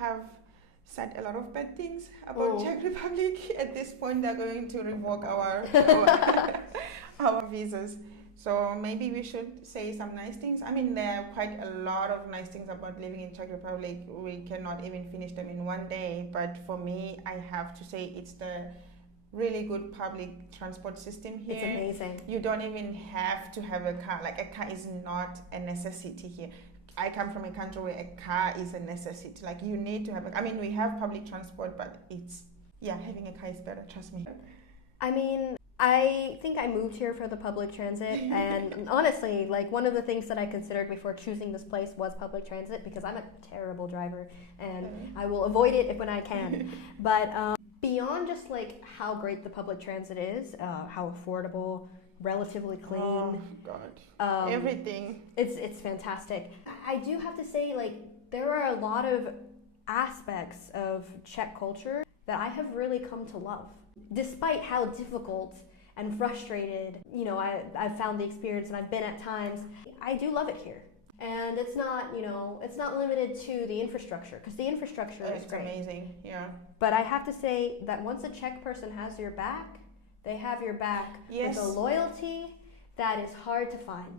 have said a lot of bad things about Czech Republic. At this point, they're going to revoke our visas. So maybe we should say some nice things. I mean, there are quite a lot of nice things about living in Czech Republic. We cannot even finish them in one day. But for me, I have to say it's the really good public transport system here. It's amazing. You don't even have to have a car. Like, a car is not a necessity here. I come from a country where a car is a necessity. Like, you need to have I mean, we have public transport, but having a car is better, trust me. I mean, I think I moved here for the public transit, and honestly, like, one of the things that I considered before choosing this place was public transit, because I'm a terrible driver and I will avoid it when I can. But beyond just like how great the public transit is, how affordable, relatively clean. Oh God, everything. It's fantastic. I do have to say, like, there are a lot of aspects of Czech culture that I have really come to love. Despite how difficult and frustrated, I've found the experience, and I've been at times, I do love it here. And it's not limited to the infrastructure, because the infrastructure is great. It's amazing, yeah. But I have to say that once a Czech person has your back, they have your back with a loyalty that is hard to find.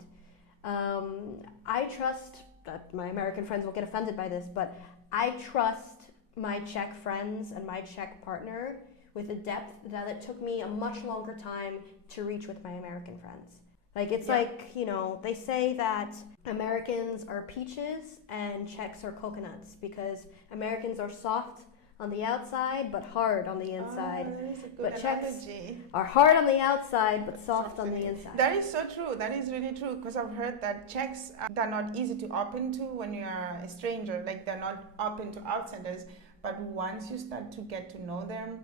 I trust that my American friends will get offended by this, but I trust my Czech friends and my Czech partner with a depth that it took me a much longer time to reach with my American friends. Like, it's like, they say that Americans are peaches and Czechs are coconuts, because Americans are soft on the outside but hard on the inside. That is a good but Czechs analogy. are hard on the outside but soft on the inside. That is so true. That is really true, because I've heard that Czechs, they're not easy to open to when you are a stranger. Like, they're not open to outsiders. But once you start to get to know them,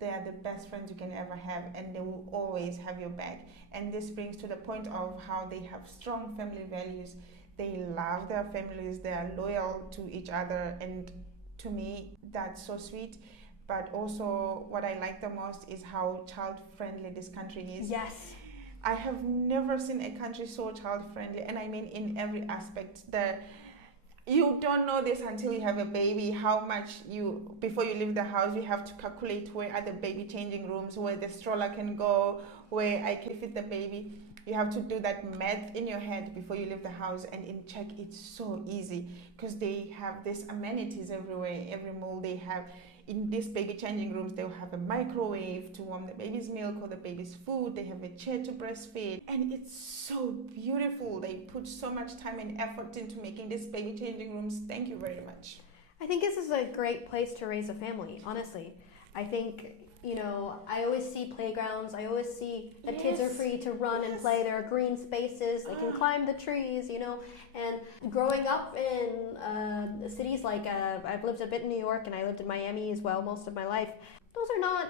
they are the best friends you can ever have, and they will always have your back. And this brings to the point of how they have strong family values. They love their families, they are loyal to each other, and to me, that's so sweet. But also, what I like the most is how child-friendly this country is. Yes. I have never seen a country so child-friendly, and I mean in every aspect. You don't know this until you have a baby, how much before you leave the house, you have to calculate where are the baby changing rooms, where the stroller can go, where I can fit the baby. You have to do that math in your head before you leave the house. And in Czech, it's so easy, because they have these amenities everywhere. Every mall they have. In these baby changing rooms, they'll have a microwave to warm the baby's milk or the baby's food. They have a chair to breastfeed. And it's so beautiful. They put so much time and effort into making these baby changing rooms. Thank you very much. I think this is a great place to raise a family, honestly. I think, I always see playgrounds. I always see that kids are free to run and play. There are green spaces. They can climb the trees, And growing up in cities like, I've lived a bit in New York, and I lived in Miami as well most of my life. Those are not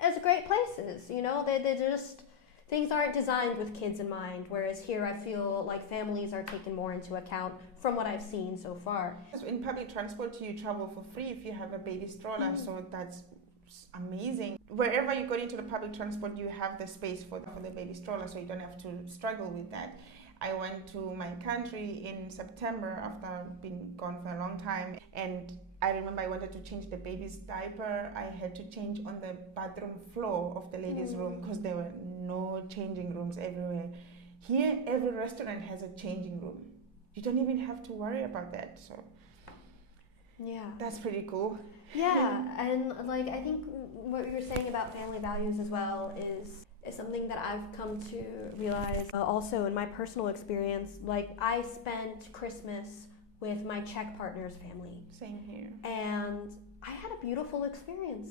as great places, They're just, things aren't designed with kids in mind. Whereas here, I feel like families are taken more into account from what I've seen so far. In public transport, you travel for free if you have a baby stroller, so that's amazing. Wherever you go into the public transport, you have the space for the baby stroller, so you don't have to struggle with that. I went to my country in September after being gone for a long time, and I remember I wanted to change the baby's diaper. I had to change on the bathroom floor of the ladies' room, because there were no changing rooms everywhere. Here, every restaurant has a changing room. You don't even have to worry about that, so yeah, that's pretty cool. Yeah, and like, I think what you're saying about family values as well is something that I've come to realize also in my personal experience. Like, I spent Christmas with my Czech partner's family. Same here. And I had a beautiful experience.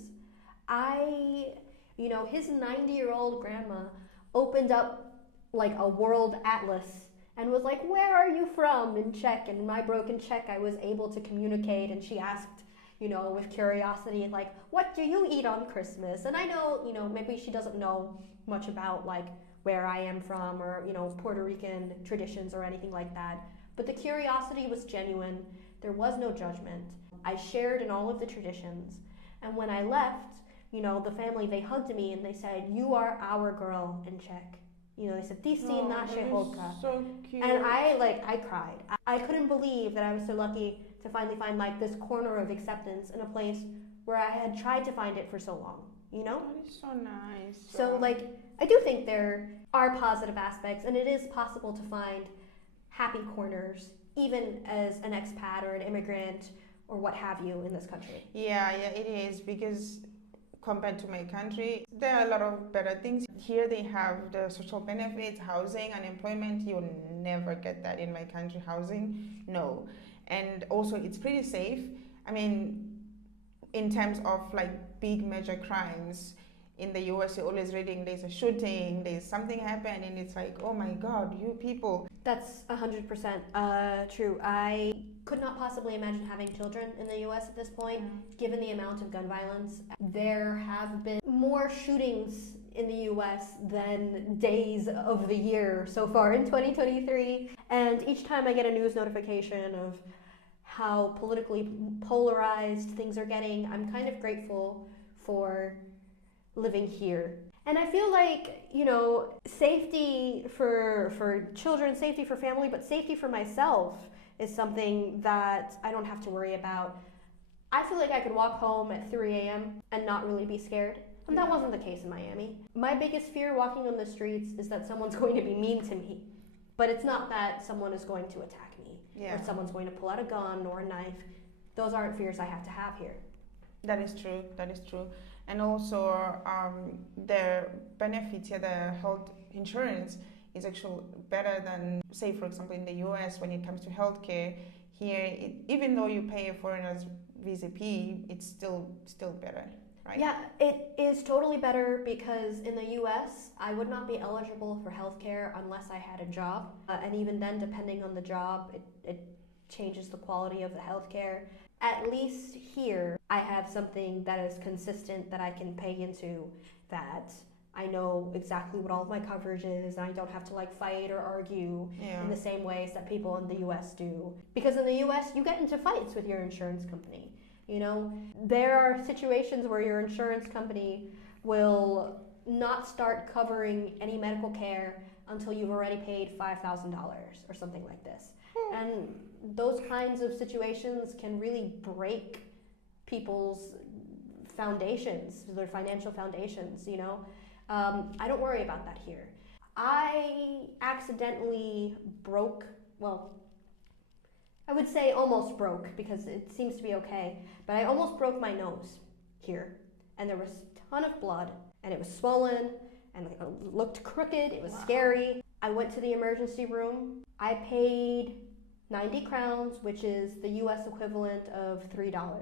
His 90-year-old grandma opened up like a world atlas and was like, "Where are you from?" in Czech. And in my broken Czech, I was able to communicate, and she asked, with curiosity, like, "What do you eat on Christmas?" And I know, maybe she doesn't know much about like where I am from, or, Puerto Rican traditions or anything like that. But the curiosity was genuine. There was no judgment. I shared in all of the traditions. And when I left, the family, they hugged me and they said, "You are our girl" in Czech. They said, "Ty si naše holka." So cute. And I cried. I couldn't believe that I was so lucky to finally find like this corner of acceptance in a place where I had tried to find it for so long, you know? That is so nice. So like, I do think there are positive aspects, and it is possible to find happy corners, even as an expat or an immigrant or what have you in this country. Yeah, it is, because compared to my country, there are a lot of better things. Here they have the social benefits, housing, unemployment. You'll never get that in my country. Housing, no. And also it's pretty safe. I mean, in terms of like big major crimes, in the US, you're always reading there's a shooting, there's something happened, and it's like, oh my God, you people. That's 100% true. I could not possibly imagine having children in the US at this point, given the amount of gun violence. There have been more shootings in the US than days of the year so far in 2023. And each time I get a news notification of how politically polarized things are getting, I'm kind of grateful for living here. And I feel like, you know, safety for children, safety for family, but safety for myself is something that I don't have to worry about. I feel like I could walk home at 3 a.m. and not really be scared. And that wasn't the case in Miami. My biggest fear walking on the streets is that someone's going to be mean to me. But it's not that someone is going to attack me or someone's going to pull out a gun or a knife. Those aren't fears I have to have here. That is true. And also the benefits here, the health insurance is actually better than, say, for example, in the US when it comes to healthcare. Here, even though you pay a foreigner's VZP, it's still better, right? Yeah, it is totally better because in the US, I would not be eligible for healthcare unless I had a job. And even then, depending on the job, it changes the quality of the healthcare. At least here, I have something that is consistent that I can pay into, that I know exactly what all of my coverage is, and I don't have to like fight or argue in the same ways that people in the US do. Because in the US, you get into fights with your insurance company. You know, there are situations where your insurance company will not start covering any medical care until you've already paid $5,000 or something like this. And those kinds of situations can really break people's foundations, their financial foundations, you know. I don't worry about that here. I accidentally broke, well, I would say almost broke because it seems to be okay, but I almost broke my nose here. And there was a ton of blood, and it was swollen, and it looked crooked, it was scary. I went to the emergency room. I paid 90 crowns, which is the US equivalent of $3.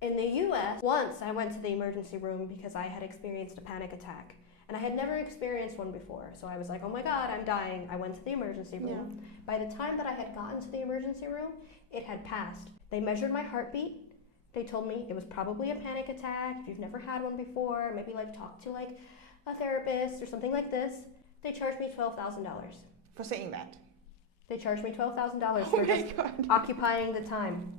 In the US, once I went to the emergency room because I had experienced a panic attack. And I had never experienced one before. So I was like, oh my God, I'm dying. I went to the emergency room. By the time that I had gotten to the emergency room, it had passed. They measured my heartbeat. They told me it was probably a panic attack. If you've never had one before, maybe like talk to like a therapist or something like this. They charged me $12,000. For saying that? They charged me $12,000 for just occupying the time.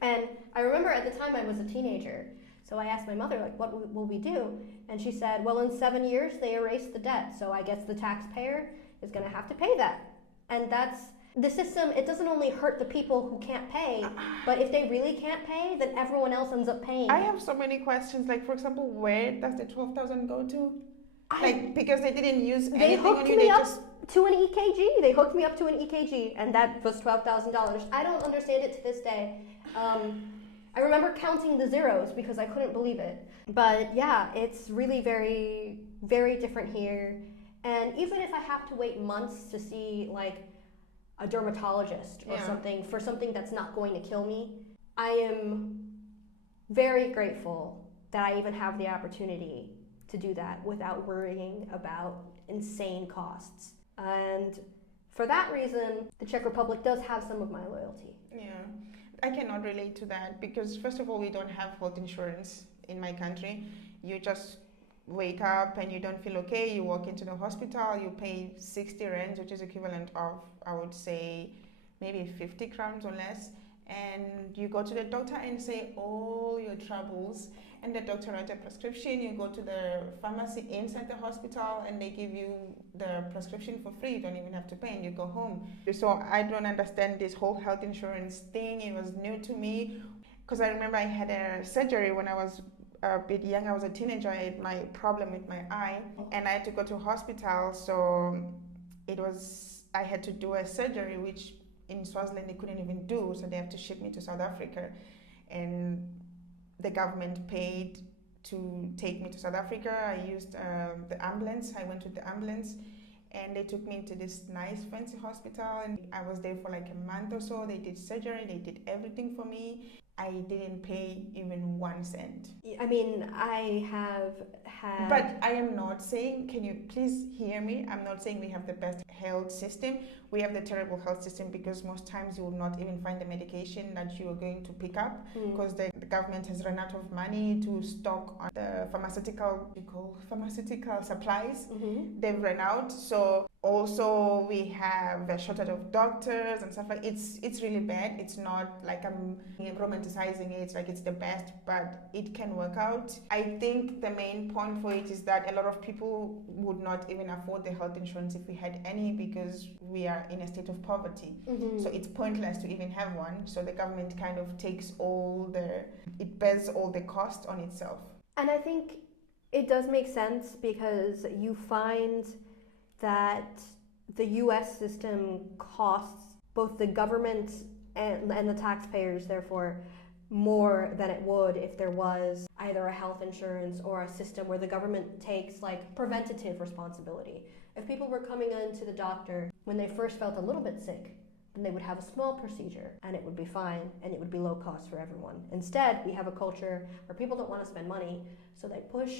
And I remember at the time I was a teenager. So I asked my mother, like, what will we do? And she said, well, in 7 years, they erased the debt. So I guess the taxpayer is going to have to pay that. And that's the system. It doesn't only hurt the people who can't pay, but if they really can't pay, then everyone else ends up paying. I have so many questions. Like, for example, where does the 12,000 go to? Like, because they didn't use anything they hooked on you, me they up just... to an EKG. They hooked me up to an EKG, and that was $12,000. I don't understand it to this day. I remember counting the zeros because I couldn't believe it. But yeah, it's really very, very different here. And even if I have to wait months to see like a dermatologist or something for something that's not going to kill me, I am very grateful that I even have the opportunity to do that without worrying about insane costs. And for that reason, the Czech Republic does have some of my loyalty. Yeah, I cannot relate to that because first of all, we don't have health insurance in my country. You just wake up and you don't feel okay, you walk into the hospital, you pay 60 rands, which is equivalent of, I would say, maybe 50 crowns or less. and you go to the doctor and say all your troubles, and the doctor writes a prescription. You go to the pharmacy inside the hospital and they give you the prescription for free. You don't even have to pay, and you go home. So I don't understand this whole health insurance thing. It was new to me because I remember I had a surgery when I was a bit young. I was a teenager. I had my problem with my eye and I had to go to hospital. So I had to do a surgery which in Swaziland they couldn't even do, so they have to ship me to South Africa, and the government paid to take me to South Africa. I used the ambulance. I went with the ambulance and they took me into this nice fancy hospital, and I was there for like a month or so. They did surgery, they did everything for me. I didn't pay even 1 cent. I mean, I have had... But I am not saying, can you please hear me? I'm not saying we have the best health system. We have the terrible health system because most times you will not even find the medication that you are going to pick up because the government has run out of money to stock on the pharmaceutical supplies. They've run out. So also we have a shortage of doctors and stuff like it's really bad. It's not like I'm romanticizing it, it's like it's the best, but it can work out. I think the main point for it is that a lot of people would not even afford the health insurance if we had any, because we are in a state of poverty. So it's pointless to even have one. So the government kind of it bears all the cost on itself. And I think it does make sense because you find that the US system costs both the government and the taxpayers, therefore, more than it would if there was either a health insurance or a system where the government takes like preventative responsibility. If people were coming into the doctor when they first felt a little bit sick, then they would have a small procedure and it would be fine and it would be low cost for everyone. Instead, we have a culture where people don't want to spend money, so they push,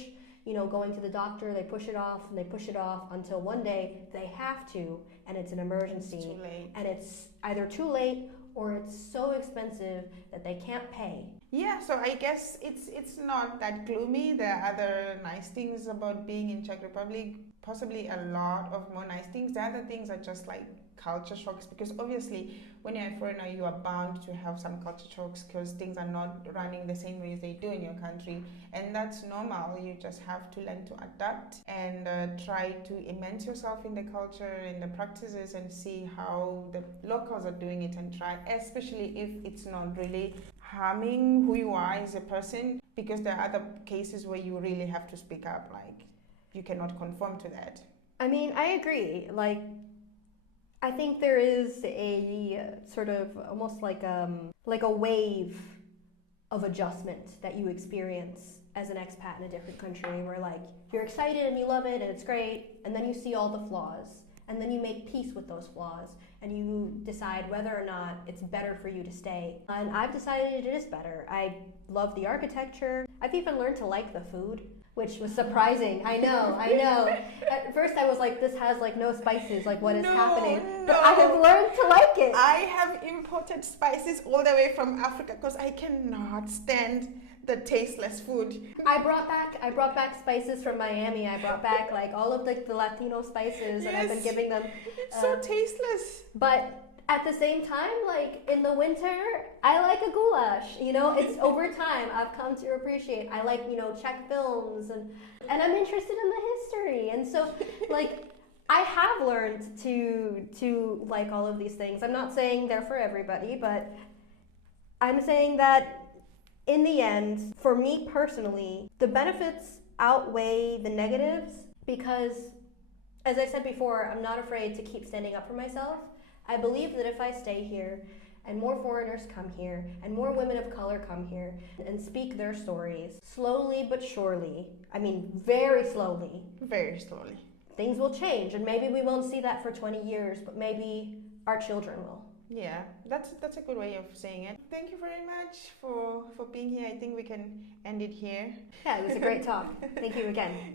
going to the doctor, they push it off and they push it off until one day they have to, and it's an emergency. It's too late. And it's either too late or it's so expensive that they can't pay. Yeah, so I guess it's not that gloomy. There are other nice things about being in Czech Republic, possibly a lot of more nice things. The other things are just like culture shocks, because obviously when you're a foreigner you are bound to have some culture shocks because things are not running the same way as they do in your country, and that's normal. You just have to learn to adapt and try to immerse yourself in the culture and the practices and see how the locals are doing it, and try, especially if it's not really harming who you are as a person, because there are other cases where you really have to speak up, like you cannot conform to that. I mean, I agree. I think there is a sort of almost like a wave of adjustment that you experience as an expat in a different country, where like you're excited and you love it and it's great, and then you see all the flaws, and then you make peace with those flaws and you decide whether or not it's better for you to stay. And I've decided it is better. I love the architecture. I've even learned to like the food, which was surprising. I know. At first I was like, this has like no spices, like what is happening? No. But I have learned to like it. I have imported spices all the way from Africa because I cannot stand the tasteless food. I brought back spices from Miami. I brought back like all of the Latino spices, and I've been giving them. It's so tasteless. But at the same time, like in the winter, I like a goulash. It's over time I've come to appreciate. I like Czech films, and I'm interested in the history, and so like I have learned to like all of these things. I'm not saying they're for everybody, but I'm saying that in the end, for me personally, the benefits outweigh the negatives, because, as I said before, I'm not afraid to keep standing up for myself. I believe that if I stay here and more foreigners come here and more women of color come here and speak their stories, slowly but surely, I mean very slowly, things will change, and maybe we won't see that for 20 years, but maybe our children will. Yeah, that's a good way of saying it. Thank you very much for being here. I think we can end it here. Yeah, it was a great talk. Thank you again.